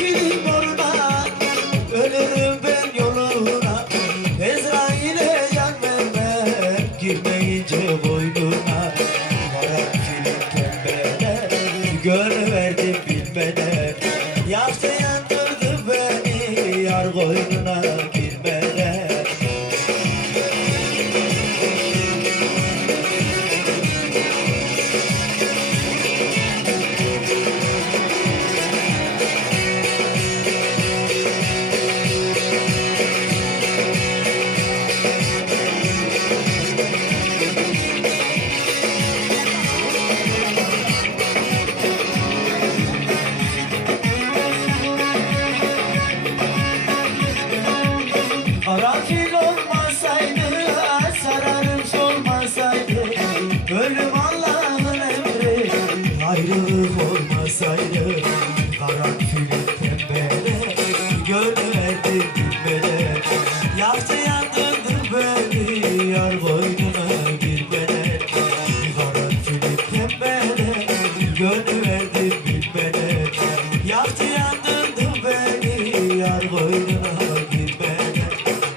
Çekilin Ölürüm ben yoluna. Ezrail'e yan vermem Girmeyince boynuna. Karan film pembeden Gönül yandırdı beni Yar koynuna. Karanfil olmasaydı sararım solmasaydı Ölüm Allah'ın emri. Ayrılık olmasaydı Karanfil tembele gönül verdim dümbele Yaktı yandırdı beni yar boynuna girmene Karanfil tembele gönül verdim dümbele Yaktı yandırdı beni yar boynuna